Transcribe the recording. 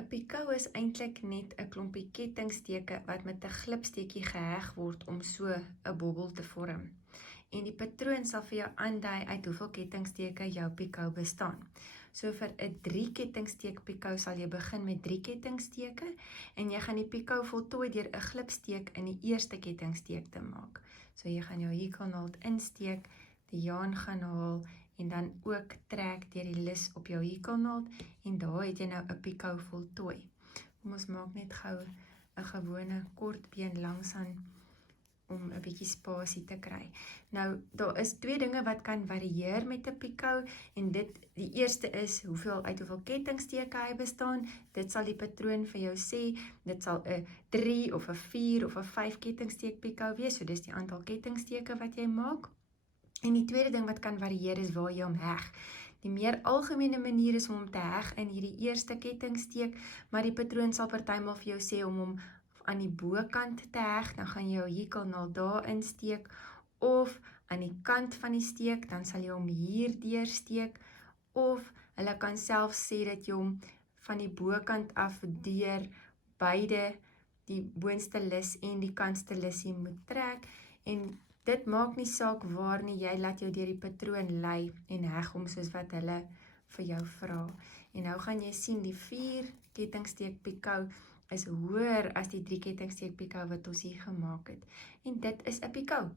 'n Pikou is eintlik net 'n klompie kettingsteke wat met 'n glipsteekie geheg word om so 'n bobbel te vorm. En die patroon sal vir jou aandui uit hoeveel kettingsteke jou pikou bestaan. So vir 'n 3 kettingsteek pikou sal jy begin met 3 kettingsteke en jy gaan die pikou voltooi deur 'n glipsteek in die eerste kettingsteek te maak. So jy gaan jou hierkannaald insteek, die jaan gaan haal en dan ook trek deur die lys op jou hierkannaald en daar het jy nou 'n pikou voltooi. Kom ons maak net gou 'n gewone kort been langs aan om 'n bietjie spasie te kry. Nou, daar is 2 dinge wat kan varieer met 'n pikou en die eerste is uit hoeveel kettingsteke hy bestaan. Dit sal die patroon vir jou sê, dit sal 'n 3 of 'n 4 of 'n 5 kettingsteek pikou wees, so dis die aantal kettingsteke wat jy maak. En die tweede ding wat kan varieer is waar jy hom heg. Die meer algemene manier is om hom te heg in hierdie eerste kettingsteek, maar die patroon sal partymal vir jou sê om hom aan die bokant te heg, dan gaan jy jou hierkanaal daar insteek, of aan die kant van die steek, dan sal jy hom hier deursteek, of hulle kan self sê dat jy hom van die bokant af deur beide die boonste lys en die kantste lysie moet trek, en dit maak nie saak waar nie, jy laat jou deur die patroon lei en heg hom soos wat hulle vir jou vra. En nou gaan jy sien die 4 kettingsteek pikou is hoër as die 3 kettingsteek pikou wat ons hier gemaak het. En dit is 'n pikou.